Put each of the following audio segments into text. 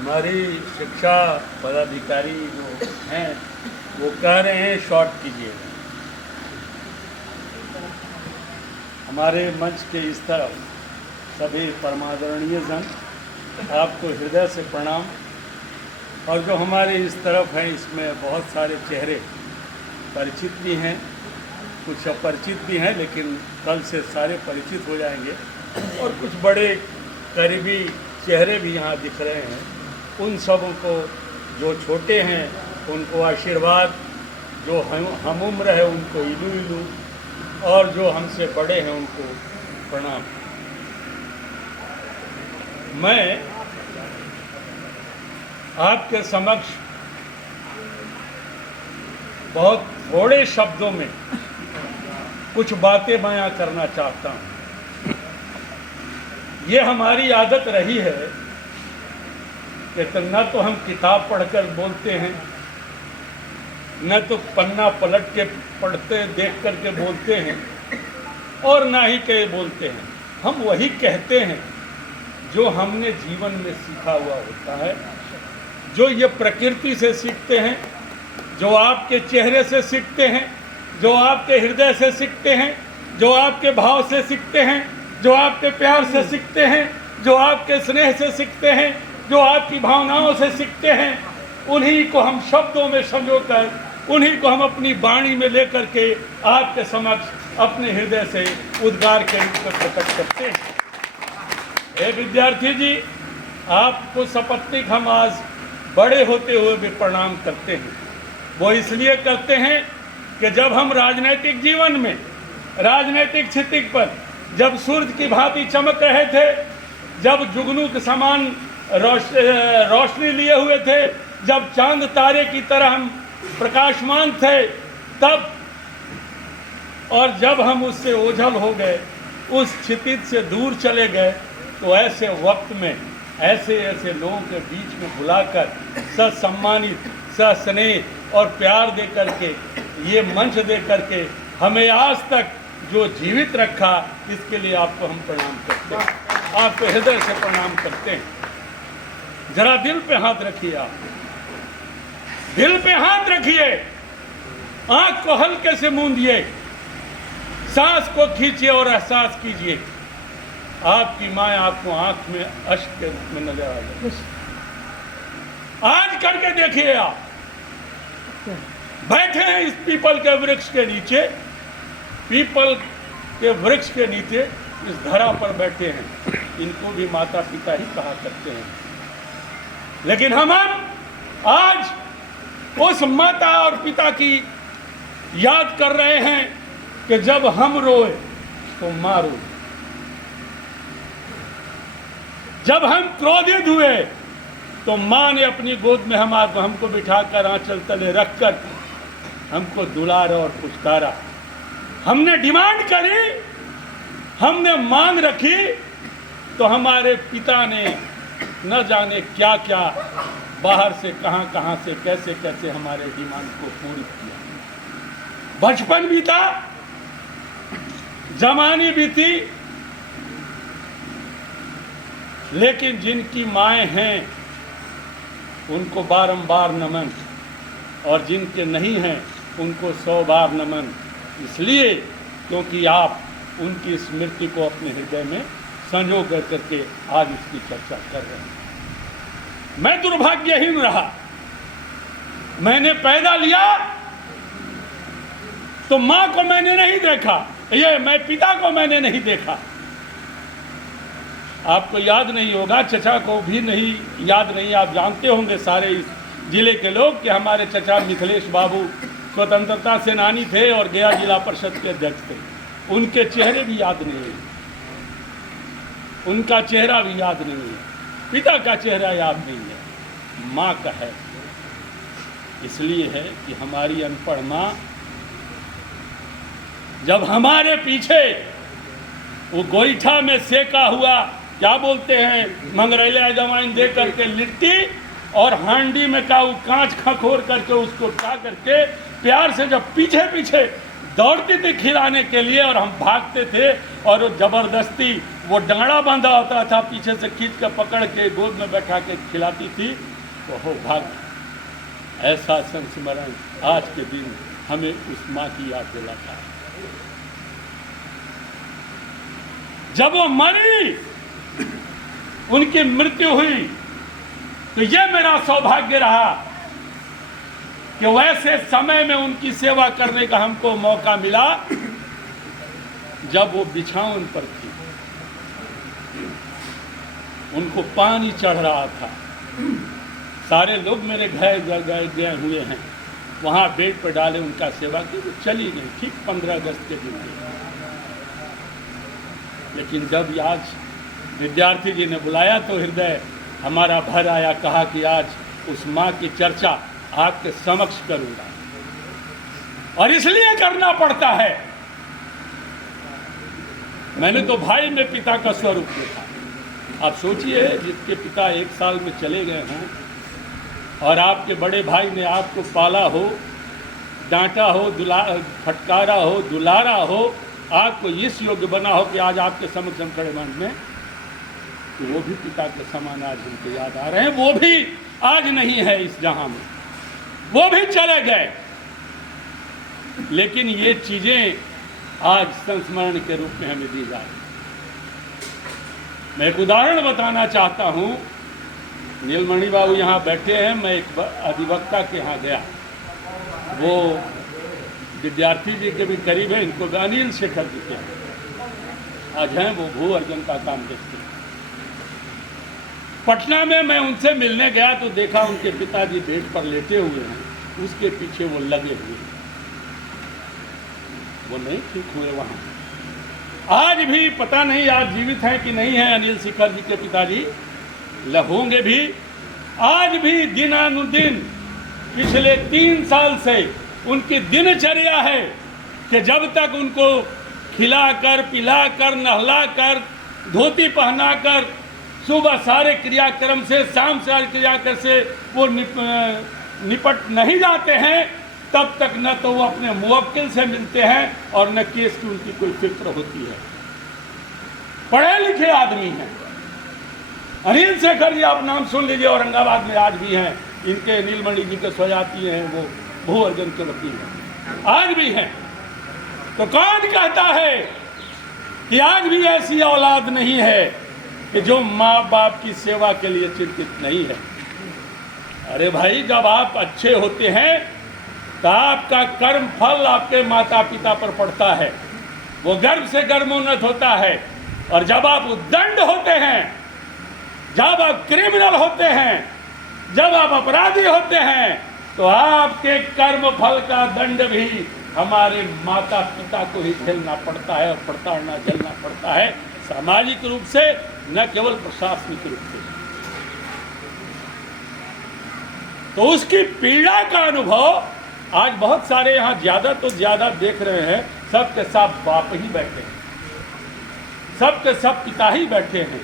हमारी शिक्षा पदाधिकारी जो हैं वो कह रहे हैं शॉर्ट कीजिएगा। हमारे मंच के इस तरफ सभी परमादरणीय जन, आपको हृदय से प्रणाम। और जो हमारे इस तरफ हैं इसमें बहुत सारे चेहरे परिचित भी हैं, कुछ अपरिचित भी हैं, लेकिन कल से सारे परिचित हो जाएंगे। और कुछ बड़े करीबी चेहरे भी यहाँ दिख रहे हैं। उन सबों को, जो छोटे हैं उनको आशीर्वाद, जो हम उम्र है उनको इलू इलू, और जो हमसे बड़े हैं उनको प्रणाम। मैं आपके समक्ष बहुत थोड़े शब्दों में कुछ बातें बयां करना चाहता हूं। ये हमारी आदत रही है कि न तो हम किताब पढ़कर बोलते हैं, न तो पन्ना पलट के पढ़ते देख करके बोलते हैं, और ना ही कहे बोलते हैं। हम वही कहते हैं जो हमने जीवन में सीखा हुआ होता है, जो ये प्रकृति से सीखते हैं, जो आपके चेहरे से सीखते हैं, जो आपके हृदय से सीखते हैं, जो आपके भाव से सीखते हैं, जो आपके प्यार से सीखते हैं, जो आपके स्नेह से सीखते हैं, जो आपकी भावनाओं से सीखते हैं। उन्हीं को हम शब्दों में संजोकर, उन्हीं को हम अपनी वाणी में लेकर के आपके समक्ष अपने हृदय से उद्गार के रूप में प्रकट करते हैं। हे विद्यार्थी जी, आपको सपत्नीक हम आज बड़े होते हुए भी प्रणाम करते हैं। वो इसलिए करते हैं कि जब हम राजनीतिक जीवन में, राजनीतिक क्षितिज पर जब सूर्य की भांति चमक रहे थे, जब जुगनू के समान रोशनी लिए हुए थे, जब चांद तारे की तरह हम प्रकाशमान थे, तब, और जब हम उससे ओझल हो गए, उस क्षितिज से दूर चले गए, तो ऐसे वक्त में ऐसे ऐसे लोगों के बीच में बुलाकर ससम्मानित, सस्नेह और प्यार दे करके, ये मंच दे करके हमें आज तक जो जीवित रखा, इसके लिए आपको हम प्रणाम करते हैं, आपको हृदय से प्रणाम करते हैं। जरा दिल पे हाथ रखिए, आप दिल पे हाथ रखिए, आंख को हल्के से मूंदिए, सांस को खींचिए और एहसास कीजिए आपकी माँ आपको आंख में अश्क के रूप में नजर आ जाए। आज करके देखिए, आप बैठे हैं इस पीपल के वृक्ष के नीचे, पीपल के वृक्ष के नीचे इस धरा पर बैठे हैं। इनको भी माता पिता ही कहा करते हैं, लेकिन हम आज उस माता और पिता की याद कर रहे हैं कि जब हम रोए तो माँ रोए, जब हम क्रोधित हुए तो माँ ने अपनी गोद में हमको बिठाकर आंचल तले रखकर हमको दुलारा और पुचकारा। हमने डिमांड करी, हमने मांग रखी, तो हमारे पिता ने न जाने क्या क्या बाहर से कहां से कैसे कैसे हमारे डिमांड को पूरी किया। बचपन बीता, जवानी बीती, लेकिन जिनकी माएँ हैं उनको बारंबार नमन, और जिनके नहीं हैं उनको 100 बार नमन। इसलिए क्योंकि आप उनकी स्मृति को अपने हृदय में संजो कर करके आज इसकी चर्चा कर रहे हैं। मैं दुर्भाग्यहीन रहा, मैंने पैदा लिया तो माँ को मैंने नहीं देखा, मैं पिता को मैंने नहीं देखा। आपको याद नहीं होगा, चचा को भी नहीं याद नहीं, आप जानते होंगे सारे इस जिले के लोग कि हमारे चचा मिथिलेश बाबू स्वतंत्रता सेनानी थे और गया जिला परिषद के अध्यक्ष थे। उनके चेहरे भी याद नहीं है, उनका चेहरा भी याद नहीं है, पिता का चेहरा याद नहीं है, माँ का है। इसलिए है कि हमारी अनपढ़ माँ जब हमारे पीछे वो गोईठा में सेका हुआ, क्या बोलते हैं, मंगरेला जवाइन दे करके लिट्टी, और हांडी में का वो कांच खखोर करके उसको उठा करके प्यार से जब पीछे पीछे दौड़ती थी खिलाने के लिए और हम भागते थे, और वो जबरदस्ती वो डंगड़ा बांधा होता था, पीछे से खींच कर पकड़ के गोद में बैठा के खिलाती थी, तो हो भाग। ऐसा संस्मरण आज के दिन हमें उस माँ की याद दिलाता है। जब वो मरी, उनकी मृत्यु हुई, तो यह मेरा सौभाग्य रहा कि वैसे समय में उनकी सेवा करने का हमको मौका मिला जब वो बिछावन पर थी, उनको पानी चढ़ रहा था। सारे लोग मेरे घर गए हुए हैं, वहाँ बेड पर डाले, उनका सेवा की, वो चली गई ठीक 15 अगस्त के दिन। लेकिन जब आज विद्यार्थी जी ने बुलाया तो हृदय हमारा भर आया, कहा कि आज उस माँ की चर्चा आपके समक्ष करूंगा, और इसलिए करना पड़ता है। मैंने तो भाई में पिता का स्वरूप देखा। आप सोचिए, जिसके पिता 1 साल में चले गए हों और आपके बड़े भाई ने आपको पाला हो, डांटा हो, फटकारा हो, दुलारा हो, आपको इस योग्य बना हो कि आज आपके समक्ष हम खड़े मान में, तो वो भी पिता के समान आज हमको याद आ रहे हैं। वो भी आज नहीं है इस जहां में, वो भी चले गए, लेकिन ये चीजें आज संस्मरण के रूप में हमें दी जा रही। मैं एक उदाहरण बताना चाहता हूं। नीलमणि बाबू यहाँ बैठे हैं, मैं एक अधिवक्ता के यहाँ गया, वो विद्यार्थी जी के भी करीब है, इनको अनिल शेखर जी के आज हैं, वो भू अर्जन का काम देखते हैं। पटना में मैं उनसे मिलने गया तो देखा उनके पिताजी बेड पर लेटे हुए हैं, उसके पीछे वो लगे हुए हैं, वो नहीं ठीक हुए वहाँ। आज भी पता नहीं आज जीवित हैं कि नहीं है अनिल शेखर जी के पिताजी, होंगे भी। आज भी दिनानुदिन पिछले 3 साल से उनकी दिनचर्या है कि जब तक उनको खिलाकर, पिलाकर, नहलाकर, धोती पहनाकर, सुबह सारे क्रियाक्रम से, शाम सारे क्रियाक्रम से वो निपट नहीं जाते हैं, तब तक न तो वो अपने मुवक्किल से मिलते हैं और न केस की उनकी कोई फिक्र होती है। पढ़े लिखे आदमी हैं। अनिल शेखर जी आप नाम सुन लीजिए, औरंगाबाद में आज भी हैं, इनके नीलमणि जी के स्वजाती हैं, वो भू अर्जन के वकील हैं, आज भी हैं। तो कौन कहता है कि आज भी ऐसी औलाद नहीं है कि जो माँ बाप की सेवा के लिए चिंतित नहीं है? अरे भाई, जब आप अच्छे होते हैं तो आपका कर्म फल आपके माता पिता पर पड़ता है, वो गर्भ से गर्भोन्नत होता है। और जब आप उद्दंड होते हैं, जब आप क्रिमिनल होते हैं, जब आप अपराधी होते हैं, तो आपके कर्म फल का दंड भी हमारे माता पिता को ही झेलना पड़ता है और प्रताड़ना झेलना पड़ता है, सामाजिक रूप से, न केवल प्रशासनिक रूप से। तो उसकी पीड़ा का अनुभव आज बहुत सारे यहाँ ज़्यादा तो ज़्यादा देख रहे हैं, सबके सब बाप ही बैठे हैं, सबके सब पिता ही बैठे हैं,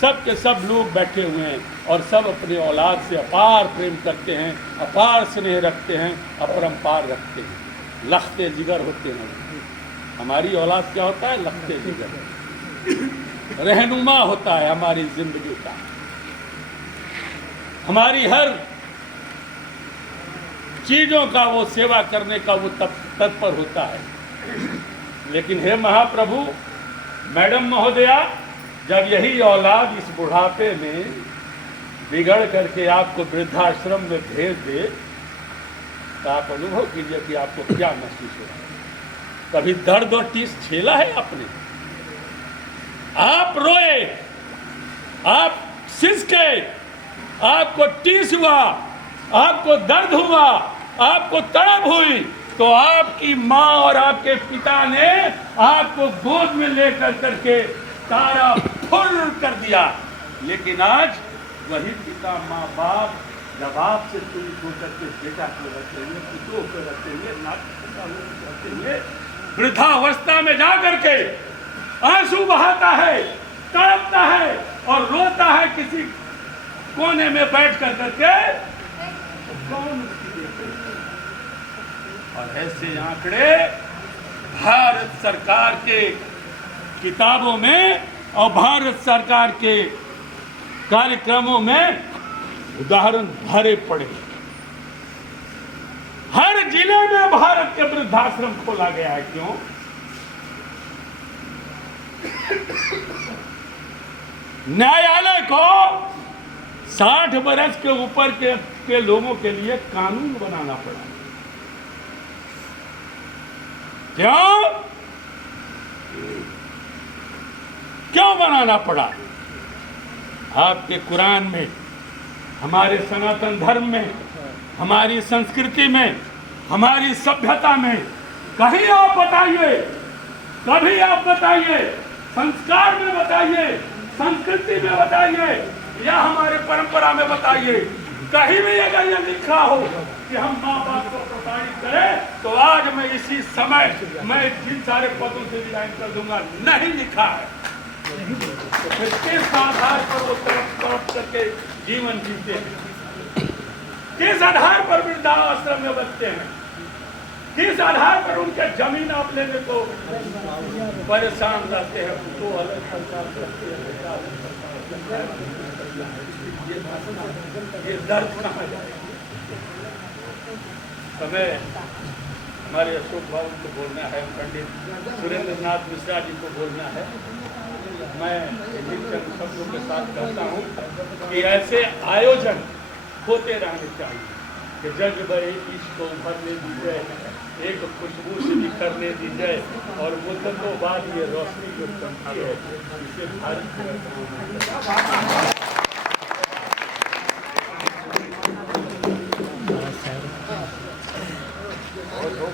सबके सब लोग बैठे हुए हैं, और सब अपने औलाद से अपार प्रेम करते हैं, अपार स्नेह रखते हैं, अपरंपार रखते हैं, लखते जिगर होते हैं। हमारी औलाद क्या होता है? लखते जिगर, रहनुमा होता है हमारी जिंदगी का, हमारी हर चीजों का वो सेवा करने का वो तत्पर होता है। लेकिन हे महाप्रभु, मैडम महोदया, जब यही औलाद इस बुढ़ापे में बिगड़ करके आपको वृद्धाश्रम में भेज दे, तो आप अनुभव कीजिए कि आपको क्या महसूस होगा। कभी दर्द और टीस झेला है आपने? आप रोए, आप सिसके, आपको टीस हुआ, आपको दर्द हुआ, आपको तड़प हुई, तो आपकी माँ और आपके पिता ने आपको गोद में लेकर करके तारा फुल कर दिया। लेकिन आज वही पिता, माँ बाप जब आपसे पीड़ित होकर के बेटा को रखते हुए, पुतों को रखते हुए, नाती रखते हुए वृद्धावस्था में जा करके आंसू बहाता है, तड़पता है और रोता है किसी कोने में बैठ कर करके, तो कौन उसकी देखे? और ऐसे आंकड़े भारत सरकार के किताबों में और भारत सरकार के कार्यक्रमों में उदाहरण भरे पड़े। हर जिले में भारत के वृद्धाश्रम खोला गया है। क्यों? न्यायालय को 60 वर्ष के ऊपर के लोगों के लिए कानून बनाना पड़ा। क्यों? क्यों बनाना पड़ा? आपके कुरान में, हमारे सनातन धर्म में, हमारी संस्कृति में, हमारी सभ्यता में कहीं आप बताइए, कभी आप बताइए, संस्कार में बताइए, संस्कृति में बताइए, या हमारे परंपरा में बताइए, कहीं भी अगर यह लिखा हो कि हम माँ बाप को प्रताड़ित करें तो आज मैं इसी समय मैं जिन सारे पदों से रिजाइन कर दूंगा। नहीं लिखा है। तो फिर किस आधार पर वो तड़प करके जीवन जीते हैं? किस आधार पर वृद्धाश्रम में बचते हैं? किस आधार पर उनके जमीन आप लेने को परेशान रहते हैं? तो अलग सरकार करते हैं। ये दर्द कहाँ जाए? समय हमारे अशोक बाबू को बोलना है, पंडित सुरेंद्र नाथ मिश्रा जी को बोलना है। मैं चंद शब्दों के साथ कहता हूँ कि ऐसे आयोजन होते रहने चाहिए कि जग बड़े इसको भरने दीजिए, एक खुशबू से निखरने दीजिए, और मुद्दतों बाद ये रोशनी जो चमकी है इसे भारत